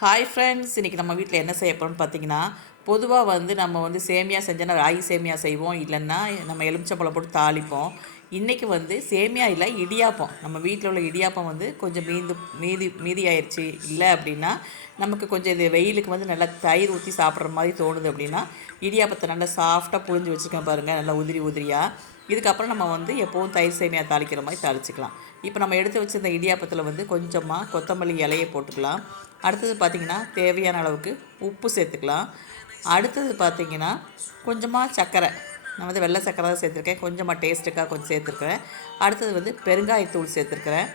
Hi friends இன்றைக்கி நம்ம வீட்டில் என்ன செய்ய போகிறோம்னு பார்த்தீங்கன்னா பொதுவாக வந்து நம்ம வந்து சேமியா செஞ்சோன்னா ராகி சேமியா செய்வோம். இல்லைன்னா நம்ம எலுமிச்சம்பழம் போட்டு தாளிப்போம். இன்றைக்கி வந்து சேமியா இல்லை இடியாப்பம். நம்ம வீட்டில் உள்ள இடியாப்பம் வந்து கொஞ்சம் மீந்து மீதி மீதி ஆயிடுச்சு இல்லை அப்படின்னா நமக்கு கொஞ்சம் இது வெயிலுக்கு வந்து நல்லா தயிர் ஊற்றி சாப்பிட்ற மாதிரி தோணுது அப்படின்னா இடியாப்பத்தை நல்லா சாஃப்டாக புழிஞ்சு வச்சுருக்கேன் பாருங்கள் நல்லா உதிரி உதிரியாக இதுக்கப்புறம் நம்ம வந்து எப்போவும் தயிர் சேமியா தாளிக்கிற மாதிரி தாளிச்சிக்கலாம். இப்போ நம்ம எடுத்து வச்சுருந்த இடியாப்பத்தில் வந்து கொஞ்சமாக கொத்தமல்லி இலையை போட்டுக்கலாம். அடுத்தது பார்த்திங்கன்னா தேவையான அளவுக்கு உப்பு சேர்த்துக்கலாம். அடுத்தது பார்த்திங்கன்னா கொஞ்சமாக சர்க்கரை நான் வந்து வெள்ளை சர்க்கரை தான் சேர்த்துருக்கேன். கொஞ்சமாக டேஸ்ட்டுக்காக கொஞ்சம் சேர்த்துருக்குறேன். அடுத்தது வந்து பெருங்காயத்தூள் சேர்த்துருக்குறேன்.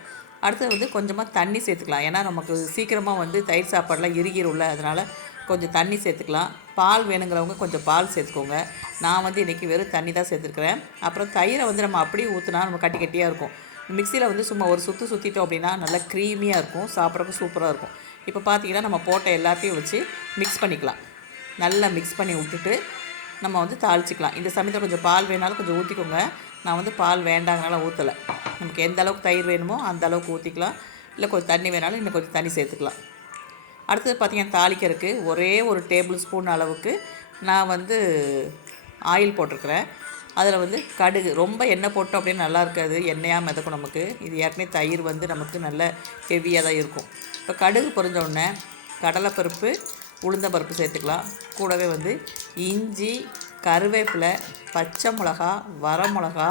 அடுத்தது வந்து கொஞ்சமாக தண்ணி சேர்த்துக்கலாம். ஏன்னா நமக்கு சீக்கிரமாக வந்து தயிர் சாப்பாடெலாம் இறுகிரும்ல அதனால் கொஞ்சம் தண்ணி சேர்த்துக்கலாம். பால் வேணுங்கிறவங்க கொஞ்சம் பால் சேர்த்துக்கோங்க. நான் வந்து இன்றைக்கி வெறும் தண்ணி தான் சேர்த்துருக்குறேன். அப்புறம் தயிரை வந்து நம்ம அப்படியே ஊற்றினா நம்ம கட்டி கட்டியாக இருக்கும். மிக்சியில் வந்து சும்மா ஒரு சுற்று சுற்றிட்டோம் அப்படின்னா நல்லா க்ரீமியாக இருக்கும் சாப்பிட்றதுக்கு சூப்பராக இருக்கும். இப்போ பார்த்தீங்கன்னா நம்ம போட்ட எல்லாத்தையும் வச்சு மிக்ஸ் பண்ணிக்கலாம். நல்லா மிக்ஸ் பண்ணி விட்டுட்டு நம்ம வந்து தாளிச்சிக்கலாம். இந்த சமயத்தில் கொஞ்சம் பால் வேணாலும் கொஞ்சம் ஊற்றிக்கோங்க நான் வந்து பால் வேண்டாங்கனால ஊற்றலை நமக்கு எந்த அளவுக்கு தயிர் வேணுமோ அந்த அளவுக்கு ஊற்றிக்கலாம் இல்லை கொஞ்சம் தண்ணி வேணாலும் இன்னும் கொஞ்சம் தண்ணி சேர்த்துக்கலாம். அடுத்தது பார்த்திங்கன்னா தாளிக்கிறதுக்கு ஒரே ஒரு டேபிள் ஸ்பூன் அளவுக்கு நான் வந்து ஆயில் போட்டிருக்கிறேன். அதில் வந்து கடுகு ரொம்ப எண்ணெய் போட்டோம் அப்படின்னு நல்லா இருக்காது. எண்ணெயாக மிதக்கும் நமக்கு. இது ஏற்கனவே தயிர் வந்து நமக்கு நல்ல ஹெவியாக தான் இருக்கும். இப்போ கடுகு பொறிஞ்சோடனே கடலைப்பருப்பு உளுந்தம்பருப்பு சேர்த்துக்கலாம். கூடவே வந்து இஞ்சி கருவேப்பிலை பச்சை மிளகா வரமிளகா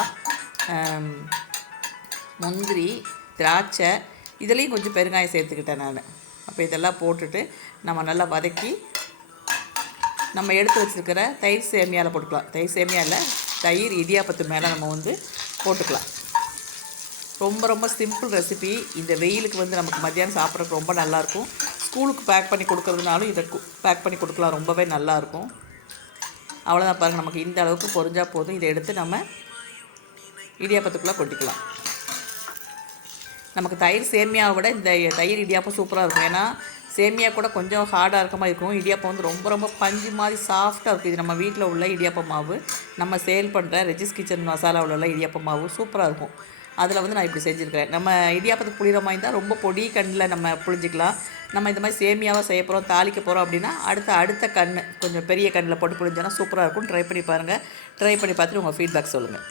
முந்திரி திராட்சை. இதுலேயும் கொஞ்சம் பெருங்காயம் சேர்த்துக்கிட்டேன் நான். அப்போ இதெல்லாம் போட்டுட்டு நம்ம நல்லா வதக்கி நம்ம எடுத்து வச்சுருக்கிற தயிர் சேமியாவில் போட்டுக்கலாம். தயிர் சேமியாவில் தயிர் இடியாப்பத்து மேலே நம்ம வந்து போட்டுக்கலாம். ரொம்ப ரொம்ப சிம்பிள் ரெசிபி. இந்த வெயிலுக்கு வந்து நமக்கு மத்தியானம் சாப்பிட்றதுக்கு ரொம்ப நல்லாயிருக்கும். ஸ்கூலுக்கு பேக் பண்ணி கொடுக்குறதுனாலும் இதை பேக் பண்ணி கொடுக்கலாம். ரொம்பவே நல்லாயிருக்கும். அவ்வளோதான் பாருங்கள் நமக்கு இந்த அளவுக்கு பொறிஞ்சால் போதும். இதை எடுத்து நம்ம இடியாப்பத்துக்குள்ளே கொட்டிக்கலாம். நமக்கு தயிர் சேமியாவை விட இந்த தயிர் இடியாப்பம் சூப்பராக இருக்கும். ஏன்னா சேமியா கூட கொஞ்சம் ஹார்டாக இருக்க மாதிரி இருக்கும். இடியாப்பம் வந்து ரொம்ப ரொம்ப பஞ்சு மாதிரி சாஃப்டாக இருக்கும் இது நம்ம வீட்டில் உள்ள இடியாப்ப மாவு. நம்ம சேல் பண்ணுற ரெஜிஸ் கிச்சன் மசாலாவில் உள்ள இடியாப்ப மாவு சூப்பராக இருக்கும். அதில் வந்து நான் இப்படி செஞ்சுருக்கிறேன். நம்ம இடியாப்பத்துக்கு புளிகிற மாதிரி இருந்தால் ரொம்ப பொடி கண்ணில் நம்ம புளிஞ்சிக்கலாம் நம்ம இந்த மாதிரி சேமியாவாக செய்ய போகிறோம் தாளிக்க போகிறோம் அப்படின்னா அடுத்த அடுத்த கண் கொஞ்சம் பெரிய கண்ணில் போட்டு புளிஞ்சோன்னா சூப்பராக இருக்கும். ட்ரை பண்ணி பாருங்கள் ட்ரை பண்ணி பார்த்துட்டு உங்கள் ஃபீட்பேக் சொல்லுங்கள்